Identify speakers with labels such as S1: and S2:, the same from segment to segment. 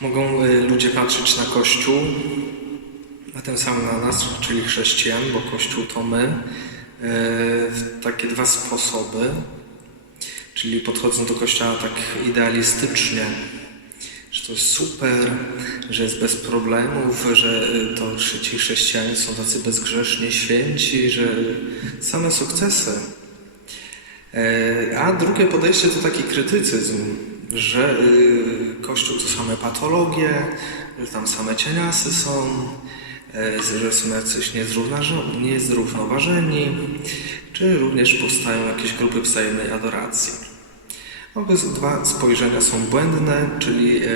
S1: Mogą y, ludzie patrzeć na Kościół, a tym samym na nas, czyli chrześcijan, bo Kościół to my, y, w takie dwa sposoby. Czyli podchodzą do Kościoła tak idealistycznie, że to jest super, że jest bez problemów, że y, to ci chrześcijanie są tacy bezgrzeszni, święci, że same sukcesy. E, A drugie podejście to taki krytycyzm, że Kościół to same patologie, że tam same cieniasy są, e, że są jacyś niezrównoważeni, czy również powstają jakieś grupy wzajemnej adoracji. Obydwa spojrzenia są błędne, czyli e,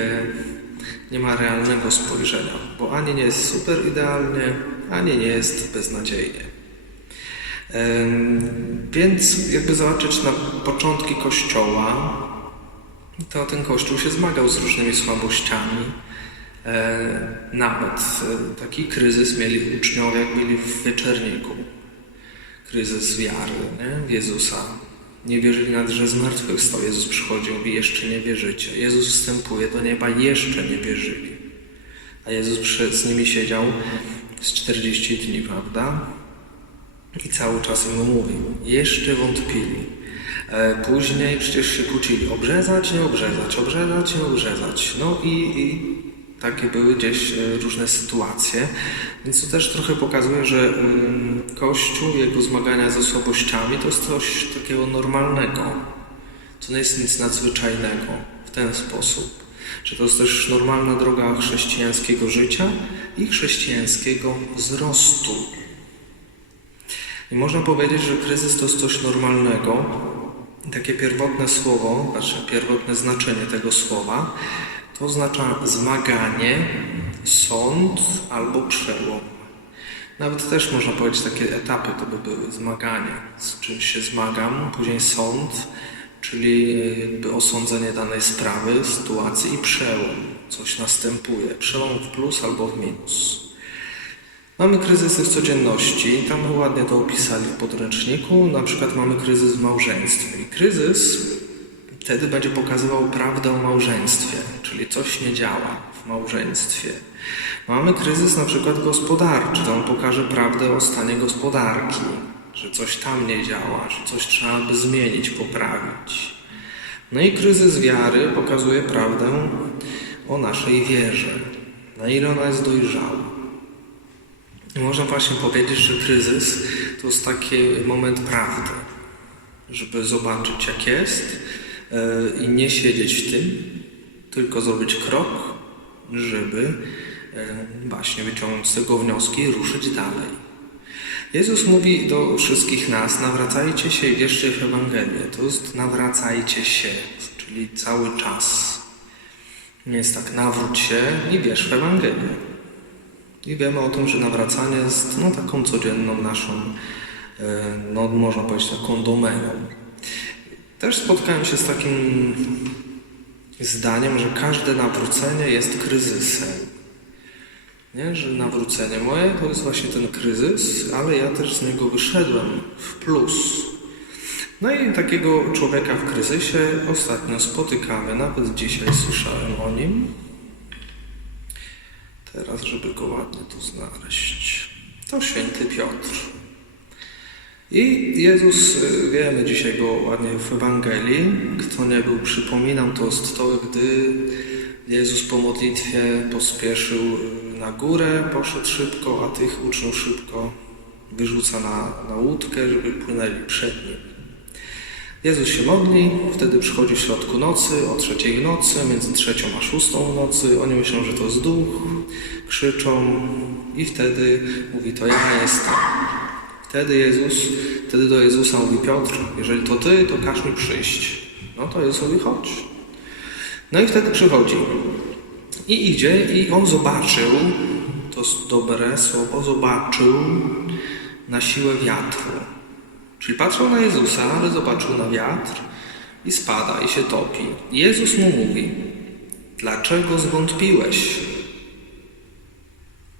S1: nie ma realnego spojrzenia, bo ani nie jest super idealnie, ani nie jest beznadziejnie. Więc jakby zobaczyć na początki Kościoła, to ten Kościół się zmagał z różnymi słabościami. E, Nawet e, taki kryzys mieli uczniowie, jak byli w Wyczerniku. Kryzys wiary nie? w Jezusa. Nie wierzyli nawet, że zmartwychwstał. Jezus przychodził i jeszcze nie wierzycie. Jezus wstępuje do nieba, jeszcze nie wierzyli. A Jezus przy- z nimi siedział z 40 dni, prawda? I cały czas im mówił. Jeszcze wątpili. E, Później przecież się kłócili. Obrzezać, nie obrzezać, obrzezać, nie obrzezać. No i, i takie były gdzieś e, różne sytuacje. Więc to też trochę pokazuje, że ym, Kościół, jego zmagania ze słabościami to jest coś takiego normalnego. To nie jest nic nadzwyczajnego w ten sposób. Że to jest też normalna droga chrześcijańskiego życia i chrześcijańskiego wzrostu. I można powiedzieć, że kryzys to jest coś normalnego. Takie pierwotne słowo, znaczy pierwotne znaczenie tego słowa, to oznacza zmaganie, sąd albo przełom. Nawet też można powiedzieć, takie etapy to by były zmaganie. Z czymś się zmagam, później sąd, czyli jakby osądzenie danej sprawy, sytuacji i przełom. Coś następuje. Przełom w plus albo w minus. Mamy kryzysy w codzienności, tam ładnie to opisali w podręczniku. Na przykład mamy kryzys w małżeństwie. I kryzys wtedy będzie pokazywał prawdę o małżeństwie, czyli coś nie działa w małżeństwie. Mamy kryzys na przykład gospodarczy, on pokaże prawdę o stanie gospodarki, że coś tam nie działa, że coś trzeba by zmienić, poprawić. No i kryzys wiary pokazuje prawdę o naszej wierze, na ile ona jest dojrzała. Można właśnie powiedzieć, że kryzys to jest taki moment prawdy, żeby zobaczyć jak jest e, i nie siedzieć w tym, tylko zrobić krok, żeby e, właśnie wyciągnąć z tego wnioski i ruszyć dalej. Jezus mówi do wszystkich nas, nawracajcie się i wierzcie w Ewangelię. To jest nawracajcie się, czyli cały czas. Nie jest tak, nawróć się i wierz w Ewangelię. I wiemy o tym, że nawracanie jest no, taką codzienną naszą, e, no można powiedzieć, taką domeną. Też spotkałem się z takim zdaniem, że każde nawrócenie jest kryzysem. Nie? Że nawrócenie moje to jest właśnie ten kryzys, ale ja też z niego wyszedłem w plus. No i takiego człowieka w kryzysie ostatnio spotykamy, nawet dzisiaj słyszałem o nim. Teraz, żeby go ładnie tu znaleźć. To święty Piotr. I Jezus, y, wiemy dzisiaj go ładnie w Ewangelii. Kto nie był, przypominam, to jest to, gdy Jezus po modlitwie pospieszył y, na górę, poszedł szybko, a tych uczniów szybko wyrzuca na, na łódkę, żeby płynęli przed nim. Jezus się modli, wtedy przychodzi w środku nocy, o trzeciej w nocy, między trzecią a szóstą w nocy. Oni myślą, że to jest duch, krzyczą i wtedy mówi, to ja jestem. Wtedy Jezus, wtedy do Jezusa mówi Piotr, jeżeli to Ty, to każ mi przyjść. No to Jezus mówi, chodź. No i wtedy przychodzi. I idzie i on zobaczył, to dobre słowo, zobaczył na siłę wiatru. Czyli patrzył na Jezusa, ale zobaczył na wiatr i spada i się topi. Jezus mu mówi, dlaczego zwątpiłeś?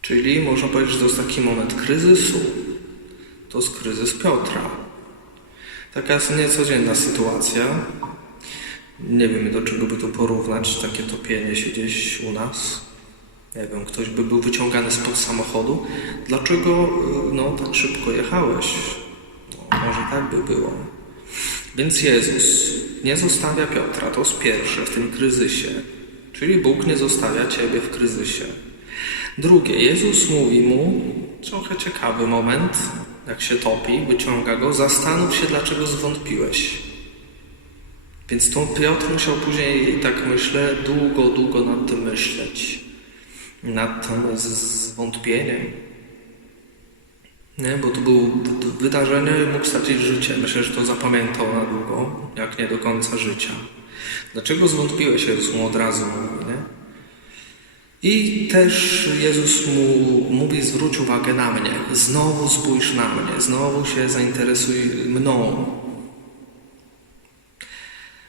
S1: Czyli można powiedzieć, że to jest taki moment kryzysu. To jest kryzys Piotra. Taka jest niecodzienna sytuacja. Nie wiem, do czego by to porównać, takie topienie się gdzieś u nas. Nie wiem, ktoś by był wyciągany spod samochodu. Dlaczego no, tak szybko jechałeś? Może tak by było. Więc Jezus nie zostawia Piotra, to jest pierwsze w tym kryzysie. Czyli Bóg nie zostawia ciebie w kryzysie. Drugie, Jezus mówi mu, trochę ciekawy moment, jak się topi, wyciąga go, zastanów się, dlaczego zwątpiłeś. Więc to Piotr musiał później, tak myślę, długo, długo nad tym myśleć. Nad tym zwątpieniem. Nie, bo to było wydarzenie, mógł stracić życie. Myślę, że to zapamiętał na długo, jak nie do końca życia. Dlaczego zwątpiłeś? Jezus mu od razu nie? I też Jezus mu mówi, zwróć uwagę na mnie. Znowu spójrz na mnie, znowu się zainteresuj mną.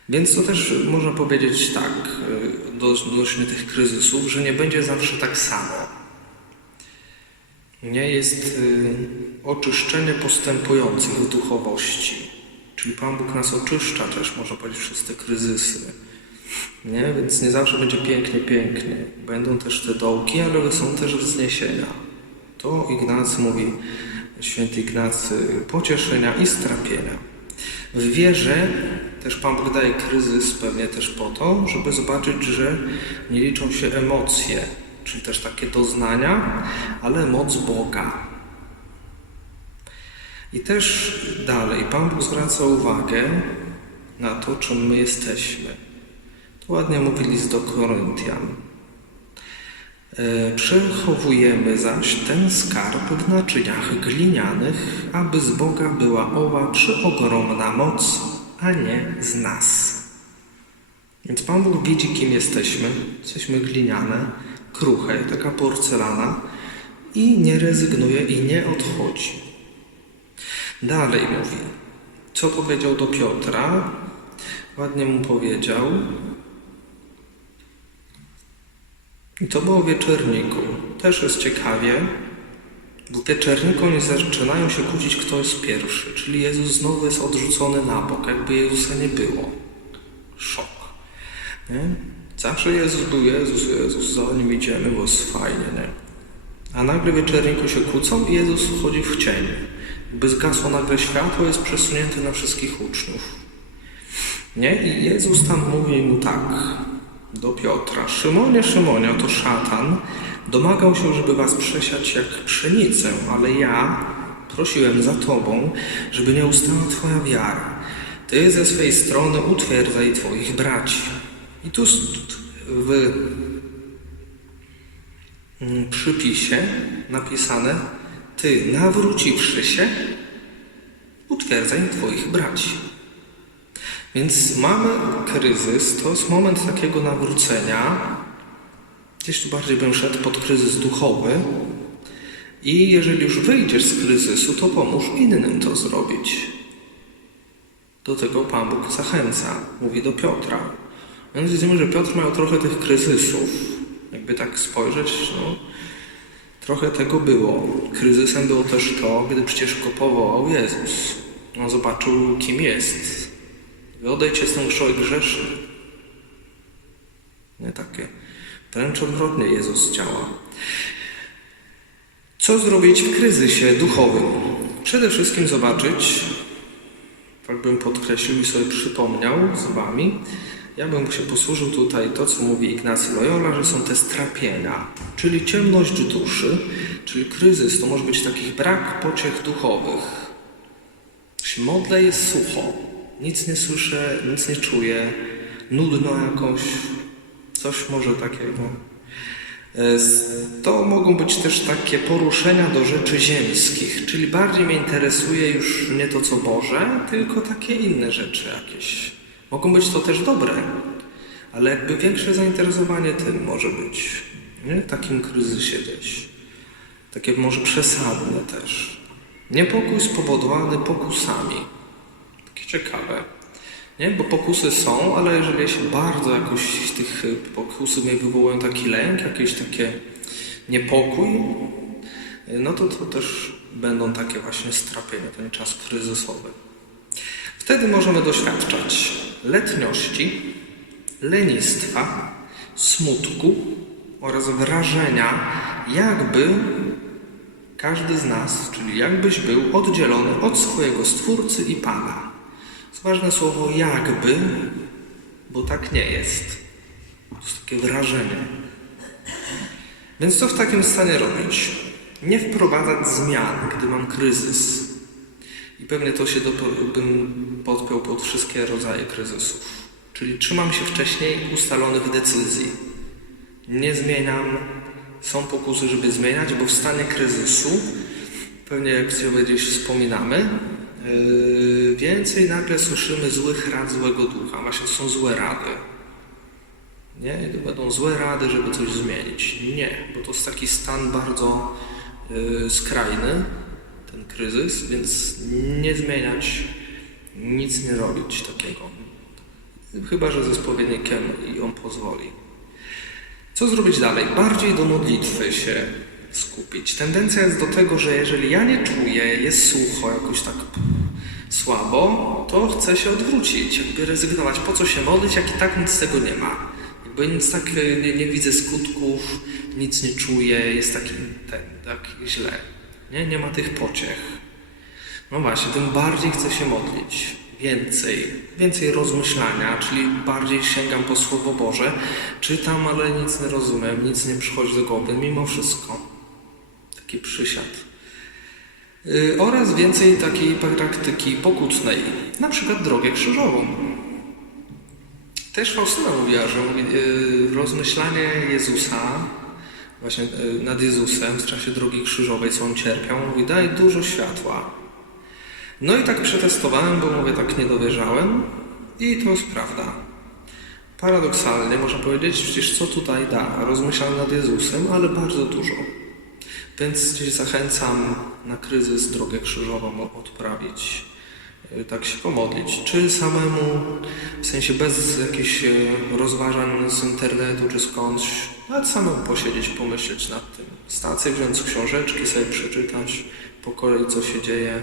S1: Więc to też można powiedzieć tak, y, odnośnie tych kryzysów, że nie będzie zawsze tak samo. Nie jest y, oczyszczenie postępujących w duchowości. Czyli Pan Bóg nas oczyszcza też, można powiedzieć, przez te kryzysy. Nie? Więc nie zawsze będzie pięknie, pięknie. Będą też te dołki, ale są też wzniesienia. To Ignacy mówi, święty Ignacy, pocieszenia i strapienia. W wierze też Pan Bóg daje kryzys pewnie też po to, żeby zobaczyć, że nie liczą się emocje, czyli też takie doznania, ale moc Boga. I też dalej Pan Bóg zwraca uwagę na to, czym my jesteśmy. To ładnie mówi list do Koryntian. E, Przechowujemy zaś ten skarb w naczyniach glinianych, aby z Boga była owa przeogromna moc, a nie z nas. Więc Pan Bóg widzi, kim jesteśmy. Jesteśmy gliniane, kruche, taka porcelana i nie rezygnuje i nie odchodzi. Dalej mówi, co powiedział do Piotra. Ładnie mu powiedział, i to było w wieczorniku. Też jest ciekawie, bo w wieczorniku oni zaczynają się kłócić, kto jest pierwszy. Czyli Jezus znowu jest odrzucony na bok, jakby Jezusa nie było. Szok. Nie? Zawsze Jezus był Jezus, Jezus, za nim idziemy, bo jest fajnie, nie? A nagle wieczorniku się kłócą i Jezus wchodzi w cień. Jakby zgasło nagle światło, jest przesunięty na wszystkich uczniów. Nie? I Jezus tam mówi mu tak do Piotra. Szymonie, Szymonie, oto szatan domagał się, żeby was przesiać jak pszenicę, ale ja prosiłem za tobą, żeby nie ustała twoja wiara. Ty ze swej strony utwierdzaj twoich braci. I tu w mm, przypisie napisane Ty nawróciwszy się, utwierdzaj twoich braci. Więc mamy kryzys, to jest moment takiego nawrócenia. Gdzieś tu bardziej bym szedł pod kryzys duchowy. I jeżeli już wyjdziesz z kryzysu, to pomóż innym to zrobić. Do tego Pan Bóg zachęca, mówi do Piotra. Więc widzimy, że Piotr miał trochę tych kryzysów. Jakby tak spojrzeć, no, trochę tego było. Kryzysem było też to, gdy przecież go powołał Jezus. On zobaczył, kim jest. Odejdź, jestem człowiek grzeszny. Nie takie. Wręcz odwrotnie Jezus działa. Co zrobić w kryzysie duchowym? Przede wszystkim zobaczyć, tak bym podkreślił i sobie przypomniał z Wami, ja bym się posłużył tutaj to, co mówi Ignacy Loyola, że są te strapienia, czyli ciemność duszy, czyli kryzys, to może być takich brak pociech duchowych. Się modlę, jest sucho, nic nie słyszę, nic nie czuję, nudno jakoś, coś może takiego. E, To mogą być też takie poruszenia do rzeczy ziemskich, czyli bardziej mnie interesuje już nie to, co Boże, tylko takie inne rzeczy jakieś. Mogą być to też dobre, ale jakby większe zainteresowanie tym może być, nie? Takim kryzysie gdzieś. Takie może przesadne też. Niepokój spowodowany pokusami. Takie ciekawe. Nie? Bo pokusy są, ale jeżeli się bardzo jakoś tych pokusy mnie wywołują taki lęk, jakieś takie niepokój, no to to też będą takie właśnie strapienia, ten czas kryzysowy. Wtedy możemy doświadczać letniości, lenistwa, smutku oraz wrażenia, jakby każdy z nas, czyli jakbyś był oddzielony od swojego Stwórcy i Pana. Jest ważne słowo jakby, bo tak nie jest. To jest takie wrażenie. Więc co w takim stanie robić? Nie wprowadzać zmian, gdy mam kryzys. I pewnie to się bym podpiął pod wszystkie rodzaje kryzysów. Czyli trzymam się wcześniej ustalonych decyzji. Nie zmieniam. Są pokusy, żeby zmieniać, bo w stanie kryzysu, pewnie jak sobie gdzieś wspominamy, yy, więcej nagle słyszymy złych rad złego ducha. Właśnie są złe rady. Nie, to będą złe rady, żeby coś zmienić. Nie, bo to jest taki stan bardzo yy, skrajny, ten kryzys, więc nie zmieniać, nic nie robić takiego. Chyba, że ze spowiednikiem i on pozwoli. Co zrobić dalej? Bardziej do modlitwy się skupić. Tendencja jest do tego, że jeżeli ja nie czuję, jest sucho, jakoś tak słabo, to chcę się odwrócić, jakby rezygnować. Po co się modlić, jak i tak nic z tego nie ma? Jakby nic tak nie, nie widzę skutków, nic nie czuję, jest taki ten, tak źle. Nie, nie ma tych pociech. No właśnie, tym bardziej chcę się modlić. Więcej, więcej rozmyślania, czyli bardziej sięgam po Słowo Boże. Czytam, ale nic nie rozumiem, nic nie przychodzi do głowy, mimo wszystko. Taki przysiad. Yy, oraz więcej takiej praktyki pokutnej, na przykład drogę krzyżową. Też Faustyna mówiła, że yy, rozmyślanie Jezusa, właśnie yy, nad Jezusem w czasie drogi krzyżowej, co on cierpiał, mówi, daj dużo światła. No i tak przetestowałem, bo mówię, tak nie dowierzałem i to jest prawda. Paradoksalnie można powiedzieć, przecież co tutaj da? Rozmyślam nad Jezusem, ale bardzo dużo. Więc gdzieś zachęcam na kryzys drogę krzyżową odprawić, y, tak się pomodlić. Czy samemu, w sensie bez jakichś y, rozważań z internetu czy skądś, nawet samemu posiedzieć, pomyśleć nad tym. Stację wziąć książeczki, sobie przeczytać po kolei, co się dzieje.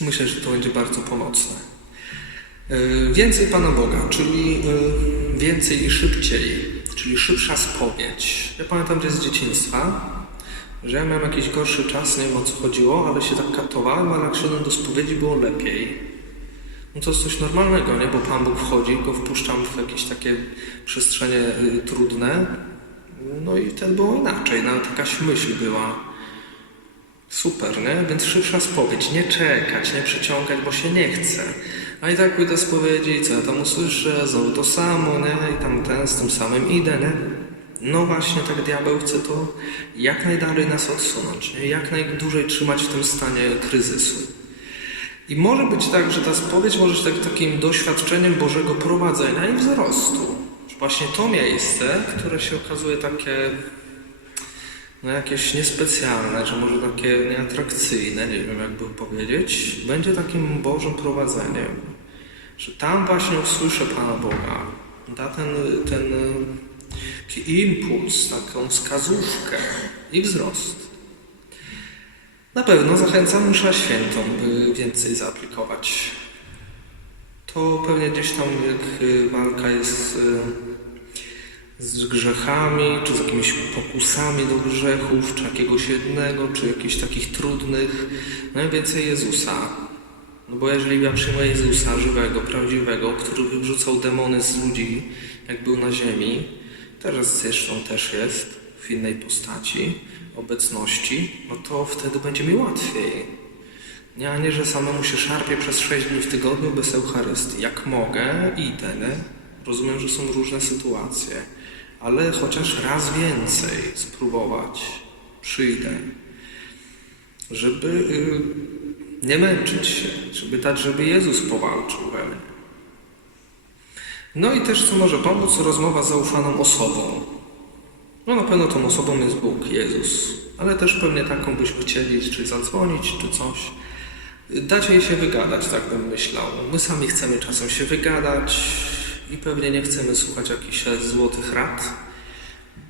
S1: Myślę, że to będzie bardzo pomocne. Yy, Więcej Pana Boga, czyli yy, więcej i szybciej, czyli szybsza spowiedź. Ja pamiętam gdzieś z dzieciństwa, że ja miałem jakiś gorszy czas, nie wiem o co chodziło, ale się tak katowałem, ale jak szedłem do spowiedzi było lepiej. No to jest coś normalnego, nie? Bo Pan Bóg wchodzi, go wpuszczam w jakieś takie przestrzenie yy, trudne. No i wtedy było inaczej, nawet jakaś myśl była. Super, nie? Więc szybsza spowiedź. Nie czekać, nie przeciągać, bo się nie chce. A i tak pójdę spowiedzi, co ja tam usłyszę, znowu to samo, nie? I tam ten z tym samym idę, nie? No właśnie, tak diabeł chce to jak najdalej nas odsunąć, nie? Jak najdłużej trzymać w tym stanie kryzysu. I może być tak, że ta spowiedź może być tak, takim doświadczeniem Bożego prowadzenia i wzrostu. Właśnie to miejsce, które się okazuje takie no jakieś niespecjalne, czy może takie nieatrakcyjne, nie wiem jakby powiedzieć, będzie takim Bożym prowadzeniem. Że tam właśnie usłyszę Pana Boga, da ten, ten taki impuls, taką wskazówkę i wzrost. Na pewno zachęcam msza świętą, by więcej zaaplikować. To pewnie gdzieś tam jak y, walka jest y, z grzechami, czy z jakimiś pokusami do grzechów, czy jakiegoś jednego, czy jakichś takich trudnych. Najwięcej Jezusa. No bo jeżeli ja przyjmuję Jezusa żywego, prawdziwego, który wyrzucał demony z ludzi, jak był na ziemi, teraz zresztą też jest w innej postaci, obecności, no to wtedy będzie mi łatwiej. Nie, a nie, że samemu się szarpię przez 6 dni w tygodniu bez Eucharystii. Jak mogę, idę, nie? Rozumiem, że są różne sytuacje, ale chociaż raz więcej spróbować, przyjdę, żeby y, nie męczyć się, żeby dać, żeby Jezus powalczył we mnie. No i też co może pomóc, rozmowa z zaufaną osobą. No na pewno tą osobą jest Bóg, Jezus, ale też pewnie taką byśmy chcieli, czy zadzwonić, czy coś. Dać jej się wygadać, tak bym myślał. My sami chcemy czasem się wygadać i pewnie nie chcemy słuchać jakichś złotych rad,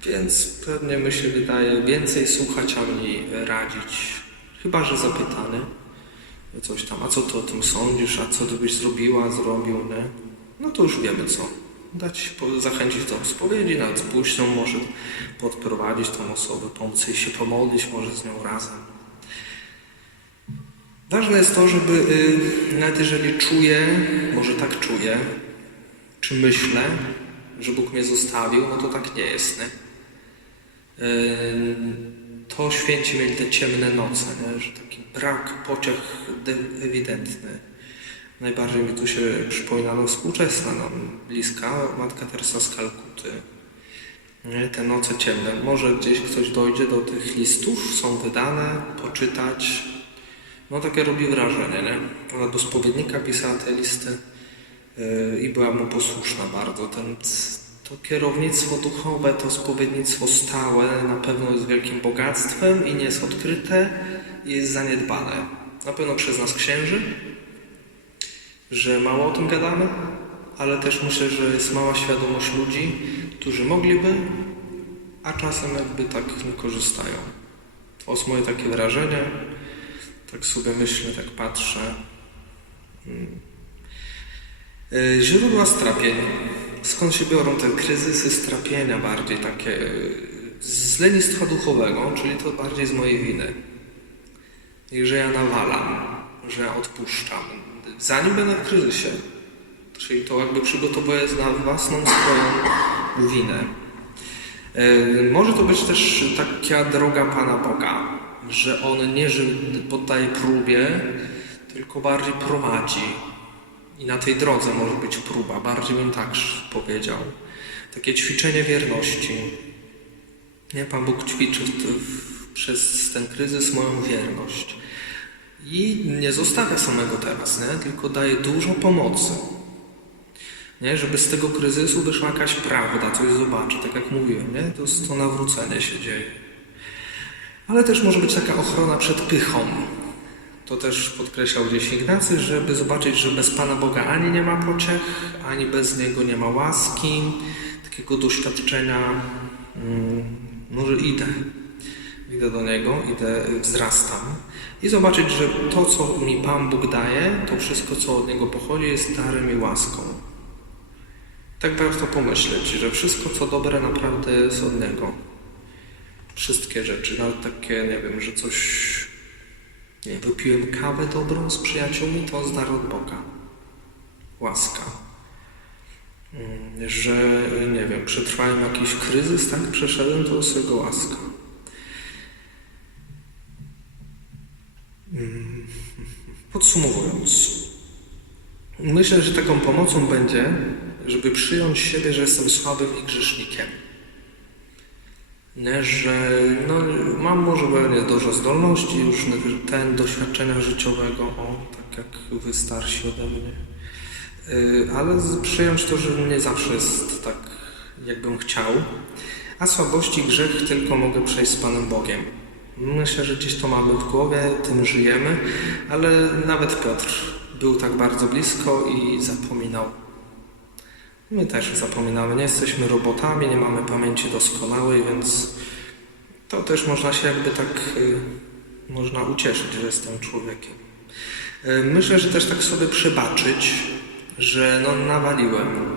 S1: więc pewnie my się wydaje więcej słuchać, a mniej radzić. Chyba, że zapytany. coś tam, a co ty o tym sądzisz, a co ty byś zrobiła, zrobił, nie? No to już wiemy co. Dać, zachęcić do spowiedzi, nawet pójść może podprowadzić tą osobę, pomóc jej się pomodlić, może z nią razem. Ważne jest to, żeby y, nawet jeżeli czuję, może tak czuję, czy myślę, że Bóg mnie zostawił, no to tak nie jest, nie? Y, To święci mieli te ciemne noce, nie? że taki brak pociech de- ewidentny. Najbardziej mi tu się przypomina no, współczesna, no, bliska Matka Teresa z Kalkuty. Te noce ciemne. Może gdzieś ktoś dojdzie do tych listów, są wydane, poczytać. No takie robi wrażenie, nie? Ona do spowiednika pisała te listy yy, i była mu posłuszna bardzo. Ten, to kierownictwo duchowe, to spowiednictwo stałe na pewno jest wielkim bogactwem i nie jest odkryte i jest zaniedbane. Na pewno przez nas księży, że mało o tym gadamy, ale też myślę, że jest mała świadomość ludzi, którzy mogliby, a czasem jakby tak nie korzystają. To jest moje takie wrażenie. Tak sobie myślę, tak patrzę. Mm. Y, Źródła strapień. Skąd się biorą te kryzysy strapienia bardziej takie z lenistwa duchowego, czyli to bardziej z mojej winy. I że ja nawalam, że odpuszczam. Zanim będę w kryzysie. Czyli to jakby przygotowuję na własną swoją winę. Y, Może to być też taka droga Pana Boga, że On nie poddaje próbie, tylko bardziej prowadzi. I na tej drodze może być próba, bardziej bym tak powiedział. Takie ćwiczenie wierności. Nie, Pan Bóg ćwiczy w, w, przez ten kryzys moją wierność. I nie zostawia samego teraz, nie? tylko daje dużo pomocy. Nie? Żeby z tego kryzysu wyszła jakaś prawda, coś zobaczy, tak jak mówiłem, nie? To to nawrócenie się dzieje. Ale też może być taka ochrona przed pychą. To też podkreślał gdzieś Ignacy, żeby zobaczyć, że bez Pana Boga ani nie ma pociech, ani bez Niego nie ma łaski, takiego doświadczenia. Może idę, idę do Niego, idę, wzrastam i zobaczyć, że to, co mi Pan Bóg daje, to wszystko, co od Niego pochodzi, jest darem i łaską. Tak warto pomyśleć, że wszystko, co dobre, naprawdę jest od Niego. Wszystkie rzeczy, nawet takie, nie wiem, że coś nie, wypiłem kawę dobrą z przyjaciółmi, to jest dar od Boga. Łaska. Mm, Że, nie wiem, przetrwałem jakiś kryzys, tak? Przeszedłem, to jest Jego łaska. Podsumowując, myślę, że taką pomocą będzie, żeby przyjąć siebie, że jestem słabym i grzesznikiem. Że no, mam może pewnie dużo zdolności, już ten doświadczenia życiowego, o, tak jak wy starsi ode mnie. Yy, ale przyjąć to, że nie zawsze jest tak, jakbym chciał, a słabości grzech tylko mogę przejść z Panem Bogiem. Myślę, że gdzieś to mamy w głowie, tym żyjemy, ale nawet Piotr był tak bardzo blisko i zapominał. My też zapominamy, nie jesteśmy robotami, nie mamy pamięci doskonałej, więc to też można się jakby tak, y, można ucieszyć, że jestem człowiekiem. Y, myślę, że też tak sobie przebaczyć, że no nawaliłem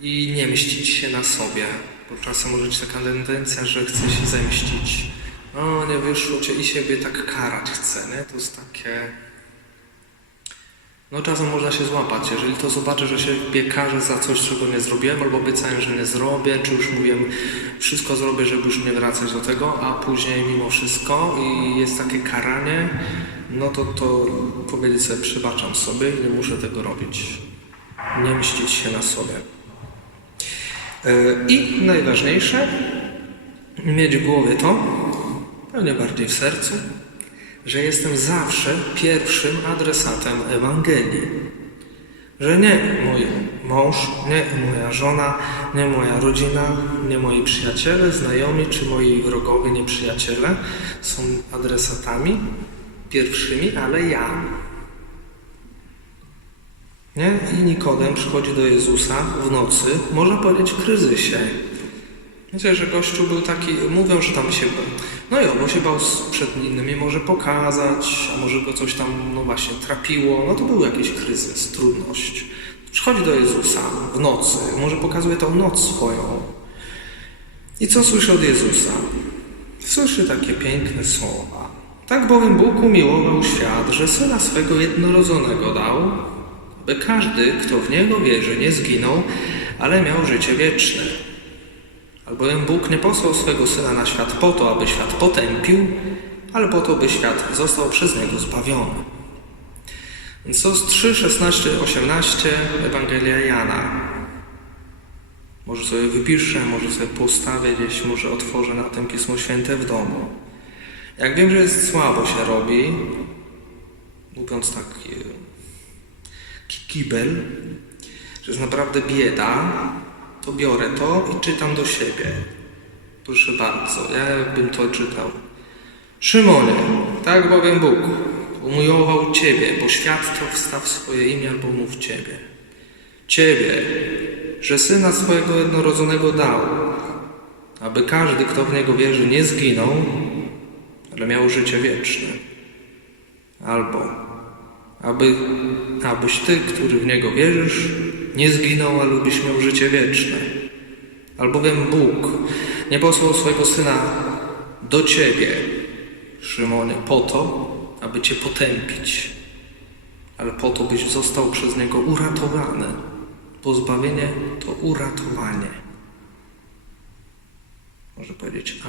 S1: i nie mścić się na sobie, bo czasem może być taka tendencja, że chce się zemścić. No nie wyszło cię i siebie tak karać chce, nie? To jest takie... No czasem można się złapać, jeżeli to zobaczę, że się karze za coś, czego nie zrobiłem, albo obiecałem, że nie zrobię, czy już mówiłem, wszystko zrobię, żeby już nie wracać do tego, a później mimo wszystko i jest takie karanie, no to, to powiedzieć sobie, przebaczam sobie i nie muszę tego robić. Nie mścić się na sobie. Yy, I najważniejsze, mieć w głowie to, pewnie bardziej w sercu, że jestem zawsze pierwszym adresatem Ewangelii. Że nie mój mąż, nie moja żona, nie moja rodzina, nie moi przyjaciele, znajomi czy moi wrogowie, nieprzyjaciele są adresatami pierwszymi, ale ja. Nie? I Nikodem przychodzi do Jezusa w nocy, można powiedzieć w kryzysie. Myślę, że gościu był taki, mówią, że tam się. No i on, się bał przed innymi może pokazać, a może go coś tam, no właśnie, trapiło. No to był jakiś kryzys, trudność. Przychodzi do Jezusa w nocy, może pokazuje tą noc swoją. I co słyszy od Jezusa? Słyszy takie piękne słowa. Tak bowiem Bóg umiłował świat, że Syna swego jednorodzonego dał, aby każdy, kto w Niego wierzy, nie zginął, ale miał życie wieczne. Albowiem Bóg nie posłał swego Syna na świat po to, aby świat potępił, ale po to, by świat został przez Niego zbawiony. Więc to jest 3, 16, 18 Ewangelia Jana. Może sobie wypiszę, może sobie postawię gdzieś, może otworzę na tym Pismo Święte w domu. Jak wiem, że jest słabo się robi, mówiąc tak, ki- kibel, że jest naprawdę bieda, to biorę to i czytam do siebie. Proszę bardzo, ja bym to czytał. Szymonie, tak bowiem Bóg umiłował Ciebie, bo świat wstaw swoje imię albo mów Ciebie. Ciebie, że Syna swojego jednorodzonego dał, aby każdy, kto w Niego wierzy, nie zginął, ale miał życie wieczne. Albo, aby, abyś Ty, który w Niego wierzysz, nie zginął, ale byś miał życie wieczne. Albowiem Bóg nie posłał swojego Syna do Ciebie, Szymonie, po to, aby Cię potępić, ale po to, byś został przez Niego uratowany. Pozbawienie to uratowanie. Może powiedzieć a.